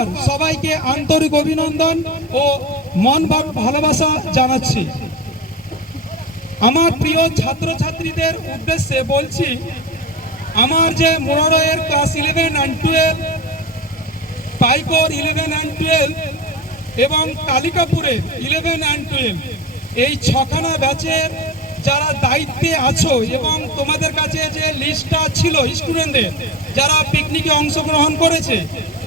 আরেকবার সবাইকে আন্তরিক অভিনন্দন ও মন ভালোবাসা জানাচ্ছি। আমার প্রিয় ছাত্রছাত্রীদের উদ্দেশ্যে বলছি, আমার যে মোরারয়ের ক্লাস 11 and 12, পাইকর 11 and 12 এবং কালিকাপুরের 11 and 12, এই 6খানা ব্যাচের যারা দায়িত্বে আছো এবং তোমাদের কাছে যে লিস্টটা ছিল স্টুডেন্টদের যারা পিকনিকে অংশগ্রহণ করেছে,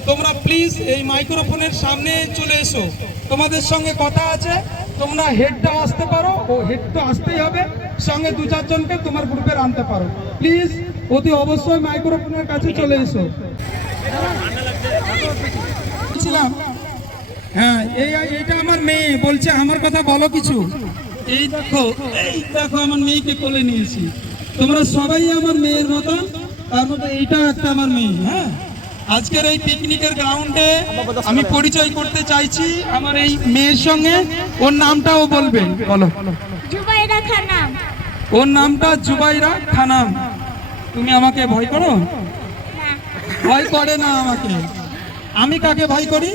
তোমরা প্লিজ এই মাইক্রোফোনের সামনে চলে এসো। তোমাদের সঙ্গে কথা আছে, তোমরা হেডটা আসতে পারো, ও হেড তো আসতেই হবে, সঙ্গে 2-4 জনকে তোমার গ্রুপে আনতে পারো। প্লিজ অতি অবশ্যই মাইক্রোফোনের কাছে চলে এসো। হ্যাঁ, এইটা আমার মেয়ে বলছে আমার কথা বলো কিছু। এই দেখো আমার মেয়েকে কোলে নিয়েছি। তোমরা সবাই আমার মেয়ের মতো, তার মতো এইটা একটা আমার মেয়ে। হ্যাঁ, আজকের এই পিকনিকের গ্রাউন্ডে আমি পরিচয় করতে চাইছি আমার এই মেয়ের সঙ্গে। ওর নামটাও বলবেন, বলো। জুবাইরা খানম। ওর নামটা জুবাইরা খানম। তুমি আমাকে ভয় করো? ভয় করে না আমাকে। আমি কাকে ভয় করি?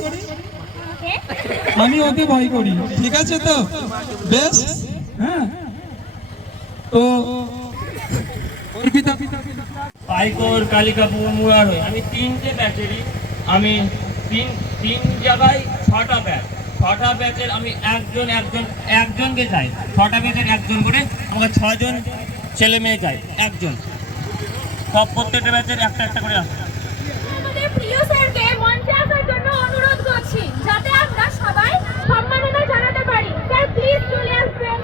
আমি ওকে ভয় করি। ঠিক আছে তো? বেশ। হ্যাঁ, তো পাইকর, কালিকাপুর, মুরারই, আমি 3টে ব্যাচেরই। আমি তিন জায়গায় 6টা ব্যাচ। 6টা ব্যাচের আমি একজনকে চাই। 6টা ব্যাচের একজন করে, আমাকে 6 জন ছেলে মেয়ে চাই, একজন। সব প্রত্যেকটা ব্যাচের একটা করে আসে। আমাদের প্রিয় স্যারকে মঞ্চে আসার জন্য অনুরোধ করছি, যাতে আমরা সবাই সম্মাননা জানাতে পারি। স্যার প্লিজ চলে আসবেন।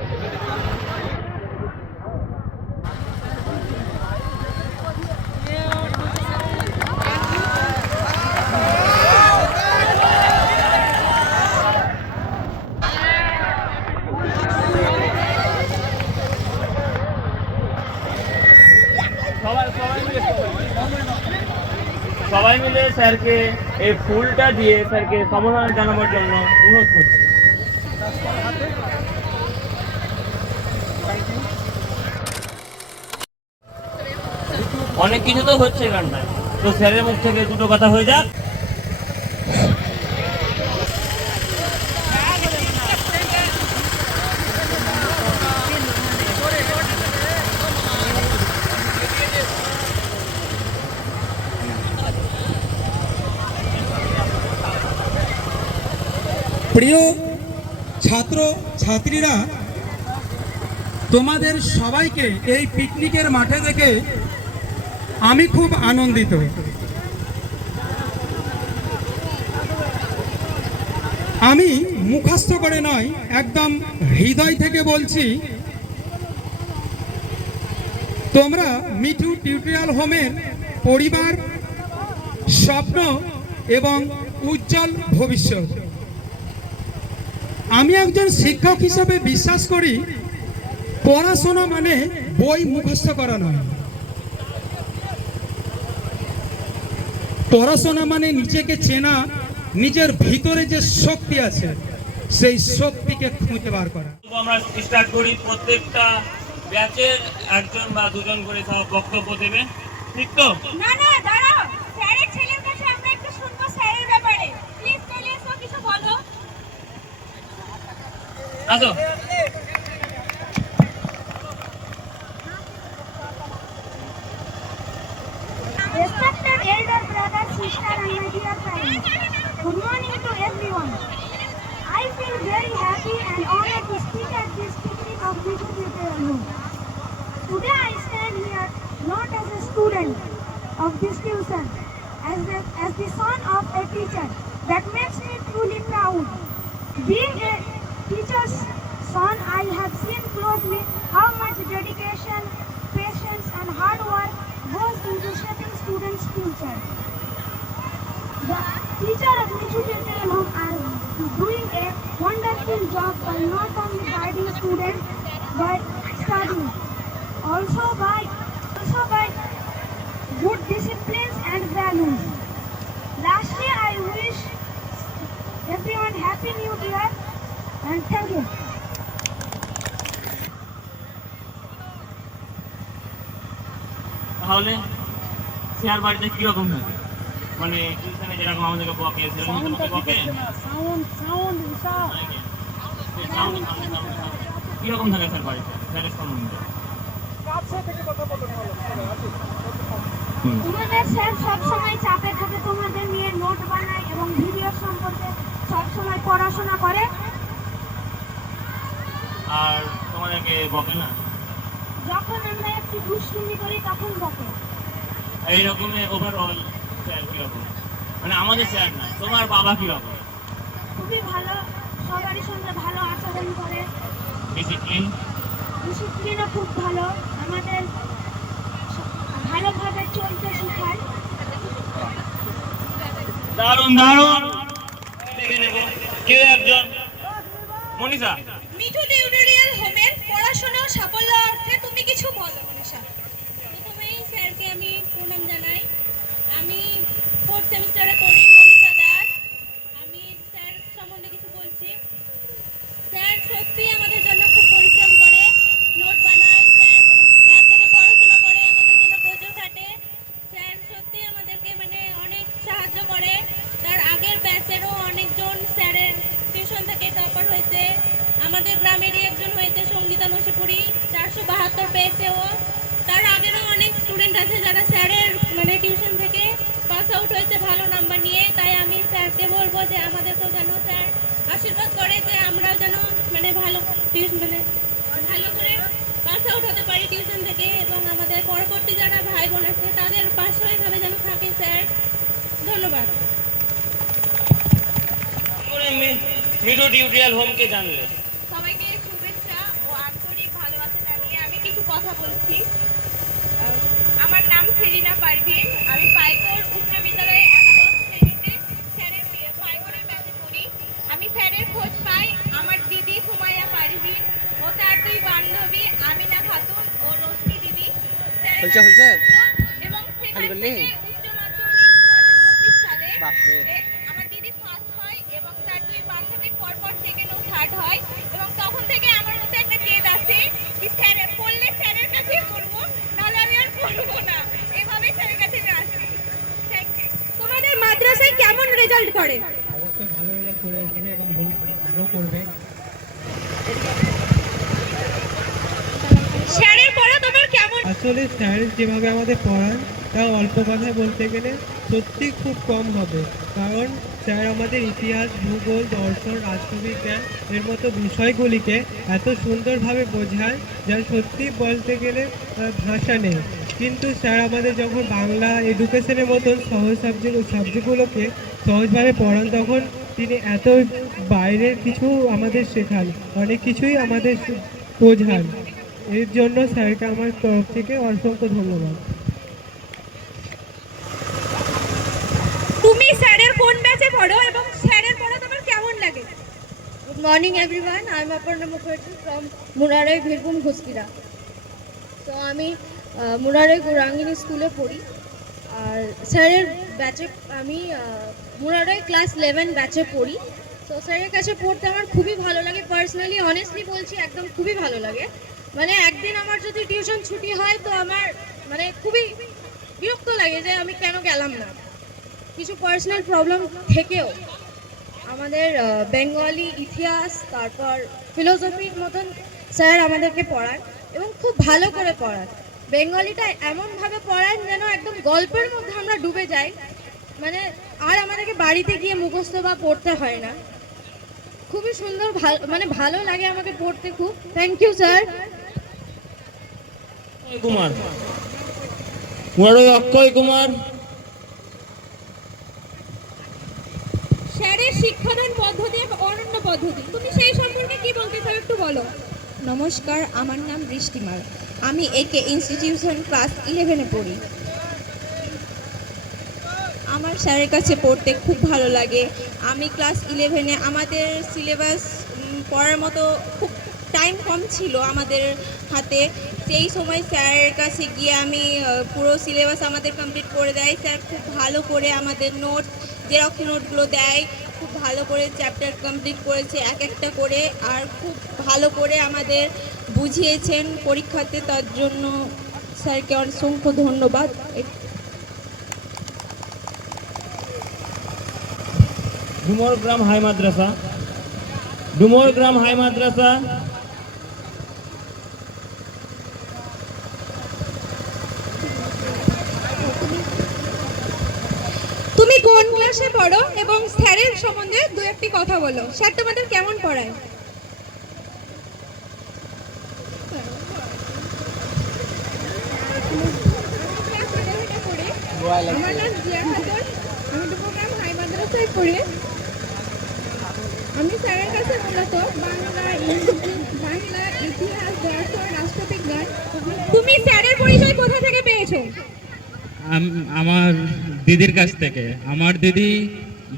সবাই মিলে স্যারকে এই ফুলটা দিয়ে স্যারকে সম্মাননা জানাবার জন্য অনুরোধ করছি। অনেক কিছু তো হচ্ছে গানটায়, তো স্যারের মুখ থেকে দুটো কথা হয়ে যাক। প্রিয় ছাত্র ছাত্রীরা, তোমাদের সবাইকে এই পিকনিকের মাঠে দেখে আমি খুব আনন্দিত। আমি মুখস্থ করে নয়, একদম হৃদয় থেকে বলছি, তোমরা মিঠু টিউটোরিয়াল হোমের পরিবার, স্বপ্ন এবং উজ্জ্বল ভবিষ্যৎ। আমি একজন শিক্ষক হিসেবে বিশ্বাস করি, পড়াশোনা মানে বই মুখস্থ করা নয়। পড়াশোনা মানে নিজেকে চেনা, নিজের ভিতরে যে শক্তি আছে সেই শক্তিকে খুঁজে বার করা। আমরা স্টার্ট করি, প্রত্যেকটা ব্যাচের একজন বা দুজন করে সব বক্তব্য দেবে, ঠিক তো? না না, দাঁড়াও, স্যারের ছেলের কাছে আমরা একটু শুনবো স্যারের ব্যাপারে। প্লিজ চলে এসো, কিছু বলো। আসো। Respected elder brothers, sisters, and my dear parents, good morning to everyone. I feel very happy and honored to speak at this picnic of Mitu Tirthaiyal Home. Today I stand here not as a student of this tuition, as the son of a teacher. That makes me truly proud. Being a teacher's son, I have seen closely how much dedication, patience, and hard work goes into shaping students' future. The teachers of Mitu Tirthaiyal Home are doing a wonderful job by not only guiding students by studying, also by good disciplines and values. Lastly, I wish everyone happy new year and thank you. তাহলে sir বাড়িতে কিরকম হবে? মানে টিউশনে যেরকম আমাদেরকে বকে সেরকম তোমাকে বকে? কিরকম থাকে স্যার বাড়িতে স্যারের সম্বন্ধে? তোমাদের স্যার সবসময় চাপে থাকে, তোমাদের নিয়ে নোট বানায় এবং ভিডিও সম্পর্কে সবসময় পড়াশোনা করে। আর তোমাদেরকে বকে না? যখন আমরা একটু দুষ্টামি করি তখন বকে। এইরকমের ওভারঅল স্যার কিরকম? মানে আমাদের স্যার না, তোমার বাবা কিরকম? খুবই ভালো, সবারই সঙ্গে ভালো আচরণ করে। ডিসিপ্লিনও খুব ভালো, আমাদের ভালোভাবে চলতে শেখায়। দারুণ দারুণ। দেখে নেব কেউ একজন। মনীষা, মিঠু টিউটোরিয়াল হোমের পড়াশোনা ও সাফল্য অর্থে তুমি কিছু বলো মনীষা। প্রথমেই স্যারকে আমি প্রণাম জানাই। আমি 4th সেমিস্টারে পড়ি, মনীষা দাস। আমি স্যার সম্বন্ধে কিছু বলছি। স্যার সত্যিই আমাদের জন্য খুব পরিশ্রম করে, নোট বানায়, স্যার রাত থেকে পড়াশোনা করে আমাদের জন্য প্রচুর খাটে। স্যার সত্যিই আমাদেরকে মানে অনেক সাহায্য করে। তার আগের ব্যাচেরও অনেকজন স্যারের টিউশন থেকে টপার হয়েছে। আমাদের গ্রামেরই একজন হয়েছে সঙ্গীতা নসিপুরি, 472 পেয়েছে ও। তার আগেরও অনেক স্টুডেন্ট আছে যারা স্যারের মানে টিউশন থেকে পাস আউট হয়েছে ভালো নাম্বার নিয়ে। তাই আমি স্যারকে বলবো যে আমাদেরকেও যেন স্যার আশীর্বাদ করে যে আমরাও যেন মানে ভালো মানে ভালো করে পাস আউট হতে পারি টিউশন থেকে, এবং আমাদের পরবর্তী যারা ভাই বোন আছে তাদের পাশে এভাবে যেন থাকে স্যার। ধন্যবাদ। মিঠু টিউটোরিয়াল হোমকে জানলে? সবাইকে শুভেচ্ছা ও আন্তরিক ভালোবাসা জানিয়ে আমি কিছু কথা বলছি। আমার নাম সেরিনা পারভিন। আমি পাইকর উচ্চ বিদ্যালয়ে 11 শ্রেণীতে স্যারের পাইকরের ব্যাচে পড়ি। আমি স্যারের খোঁজ পাই আমার দিদি সুমাইয়া পারভিন ও তার দুই বান্ধবী আমিনা খাতুন ও রশ্মি দিদি। এবং সেখান থেকে উচ্চ মাধ্যমিক 2025 সালে আমার দিদি ফার্স্ট হয় এবং তার দুই বান্ধবী পরপর সেকেন্ড ও থার্ড হয়। এবং তখন থেকে আমার মধ্যে একটা জেদ আছে যে স্যারের পড়লে স্যারের কাছেই পড়বো, নাহলে আমি আর পড়বো না। এভাবেই স্যারের কাছে আমি আসি। Thank you. তোমাদের মাদ্রাসায় কেমন রেজাল্ট করে? অবশ্যই ভালো রেজাল্ট করে এসেছে এবং ভালো করবে। স্যারের পড়া তোমার কেমন? আসলে স্যার যেভাবে আমাদের পড়ান তা অল্প কথায় বলতে গেলে সত্যি খুব কম হবে, কারণ স্যার আমাদের ইতিহাস, ভূগোল, দর্শন, রাষ্ট্রবিজ্ঞান এর মতো বিষয়গুলিকে এত সুন্দরভাবে বোঝায় যা সত্যি বলতে গেলে ভাষা নেই। কিন্তু স্যার আমাদের যখন বাংলা এডুকেশনের মতন সহজ সাবজেক্টগুলোকে সহজভাবে পড়ান তখন তিনি এত বাইরের কিছু আমাদের শেখান, অনেক কিছুই আমাদের বোঝান। এর জন্য স্যারকে আমার তরফ থেকে অসংখ্য ধন্যবাদ। তুমি স্যারের কোন ব্যাচে পড়ো এবং স্যারের পড়া তোমার কেমন লাগে? Good morning everyone. I am Aparna Mukherjee from Munarai Birbhum Ghuskira. So আমি মুরারাই গৌরাঙ্গিনী স্কুলে পড়ি। আর স্যারের ব্যাচে আমি মুরারাই ক্লাস 11 ব্যাচে পড়ি। তো স্যারের কাছে পড়তে আমার খুবই ভালো লাগে, পার্সোনালি অনেস্টলি বলছি একদম খুবই ভালো লাগে। মানে একদিন আমার যদি টিউশন ছুটি হয় তো আমার মানে খুবই বিরক্ত লাগে যে আমি কেন গেলাম না, কিছু পার্সোনাল প্রবলেম থেকেও। আমাদের বেঙ্গলি, ইতিহাস, তারপর ফিলোসফির মতন স্যার আমাদেরকে পড়ান এবং খুব ভালো করে পড়ান। বেঙ্গলিটা এমনভাবে পড়ান যেন একদম গল্পের মধ্যে আমরা ডুবে যাই, মানে আর আমাদেরকে বাড়িতে গিয়ে মুখস্থ বা পড়তে হয় না। খুবই সুন্দর, মানে ভালো লাগে আমাকে পড়তে খুব। Thank you sir. Kumar, Murarai Akshay Kumar. স্যারের শিক্ষাদান পদ্ধতি এক অনন্য পদ্ধতি, তুমি সেই সম্পর্কে কি বলতে চাও একটু বলো। নমস্কার, আমার নাম বৃষ্টিমাল। আমি একে ইনস্টিটিউশন ক্লাস 11-এ পড়ি। আমার স্যারের কাছে পড়তে খুব ভালো লাগে। আমি ক্লাস 11-এ আমাদের সিলেবাস পড়ার মতো খুব টাইম কম ছিল আমাদের হাতে। সেই সময় স্যারের কাছে গিয়ে আমি পুরো সিলেবাস আমাদের কমপ্লিট করে দেয়। স্যার খুব ভালো করে আমাদের নোট, জেরক্স নোটগুলো দেয়, খুব ভালো করে চ্যাপ্টার কমপ্লিট করেছে এক একটা করে, আর খুব ভালো করে আমাদের বুঝিয়েছেন পরীক্ষাতে। তার জন্য স্যারকে অসংখ্য ধন্যবাদ। ডুমরগ্রাম হাই মাদ্রাসা, ডুমরগ্রাম হাই মাদ্রাসা। তুমি কোন ক্লাসে পড়ো এবং স্যারের সম্বন্ধে দু একটি কথা বলো। স্যার তোমাদের কেমন পড়ায়? আমার নাম জিয়া খাতুন, আমি ডুমরগ্রাম হাই মাদ্রাসায় পড়ি। আমি স্যারের কাছে মূলত বাংলা, ইতিহাস, দর্শন, রাষ্ট্রবিজ্ঞান। তুমি স্যারের পরিচয় কোথা থেকে পেয়েছো? আমার দিদির কাছ থেকে। আমার দিদি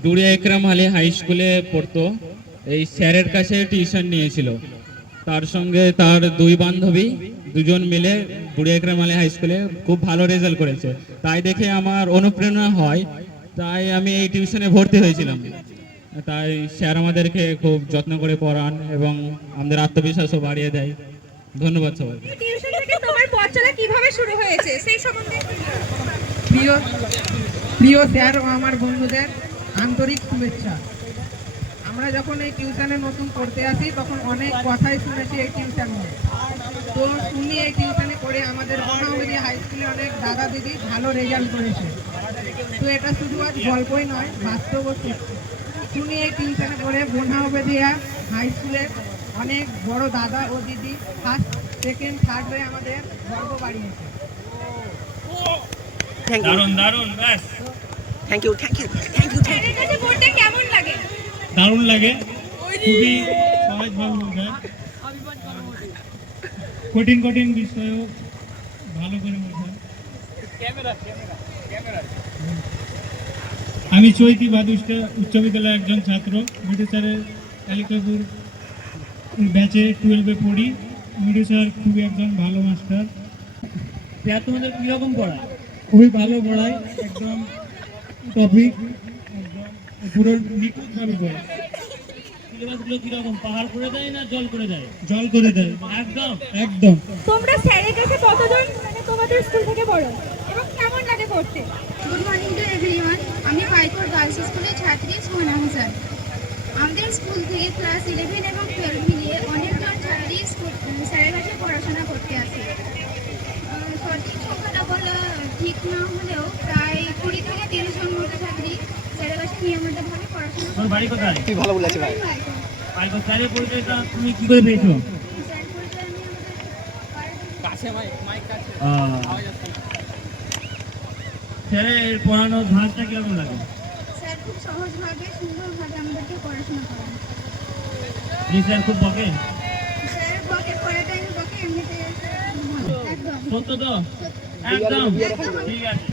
ডুরিয়া একরাম আলী হাই স্কুলে পড়তো, এই স্যারের কাছে টিউশন নিয়েছিল। তার সঙ্গে তার দুই বান্ধবী দুজন মিলে ডুরিয়া একরাম আলী হাই স্কুলে খুব ভালো রেজাল্ট করেছে, তাই দেখে আমার অনুপ্রেরণা হয়, তাই আমি এই টিউশনে ভর্তি হয়েছিলাম। তাই স্যার আমাদেরকে খুব যত্ন করে পড়ান এবং আমাদের আত্মবিশ্বাসও বাড়িয়ে দেয়। ধন্যবাদ সবাই। টিউশন থেকে তোমার পথ চলা কিভাবে শুরু হয়েছে সেই সম্বন্ধে? প্রিয় স্যার ও আমার বন্ধুদের আন্তরিক শুভেচ্ছা। আমরা যখন এই টিউশনে নতুন পড়তে আসি তখন অনেক কথাই শুনেছি এই টিউশনে। তো শুনি এই টিউশনে করে আমাদের বনাউলি হাই স্কুলে অনেক দাদা দিদি ভালো রেজাল্ট করেছে। তো এটা শুধু আজ গল্পই নয়, বাস্তবও সত্যি। শুনি এই টিউশনে করে বনাউলিয়া হাই স্কুলের অনেক বড় দাদা ও দিদি ফার্স্ট, সেকেন্ড, থার্ড হয়ে আমাদের গর্ব বাড়িয়েছে। দারুণ দারুণ, ব্যাস। স্যারের কাছে পড়তে কেমন লাগে? দারুণ লাগে, খুবই সহজভাবে বোঝায়, কঠিন কঠিন বিষয়ও ভালো করে বোঝায়। আমি চৈতি বাদুষ্টা উচ্চ বিদ্যালয়ের একজন ছাত্র, মিঠু স্যারের কালিকাপুর ব্যাচে 12-এ পড়ি। মিঠু স্যার খুবই একজন ভালো মাস্টার। স্যার তোমাদের কিরকম পড়ায়? খুবই ভালো পড়ায়, একদম টপিক একদম পুরো নিখুঁতভাবে পড়ায়। সিলেবাসগুলো কিরকম, পাহাড় করে দেয় না জল করে দেয়? জল করে দেয় একদম একদম। তোমরা স্যারের কাছে কতজন তোমাদের স্কুল থেকে পড়ো এবং কেমন লাগে পড়তে? Good morning to everyone. আমি পাইকর গার্লস স্কুলের ছাত্রী সোনা হোসেন। আমাদের স্কুল থেকে ক্লাস 11 এবং 12 মিলিয়ে অনেকজন ছাত্রী স্যারের কাছে পড়াশোনা করতে আসে। সঠিক সংখ্যাটা বলা ঠিক না হলেও প্রায় 20 থেকে 30 জন মতো ছাত্রী স্যারের কাছে নিয়মিতভাবে পড়াশোনা তোর বাড়ি কোথায়? তুই ভালো বলেছিস ভাই। পাইকো স্যারের পরিচয়টা তুমি কি করে পেয়েছো? স্যার পরিচয় আমি স্যারের পড়ানোর ধাঁচটা কিরকম লাগে? স্যার খুব সহজভাবে সুন্দরভাবে আমাদেরকে পড়াশোনা করান। জি স্যার খুব বকে? স্যার বকে, পড়ার টাইমে বকে, এমনিতে ভালো। একদম সত্য তো? একদম ঠিক আছে।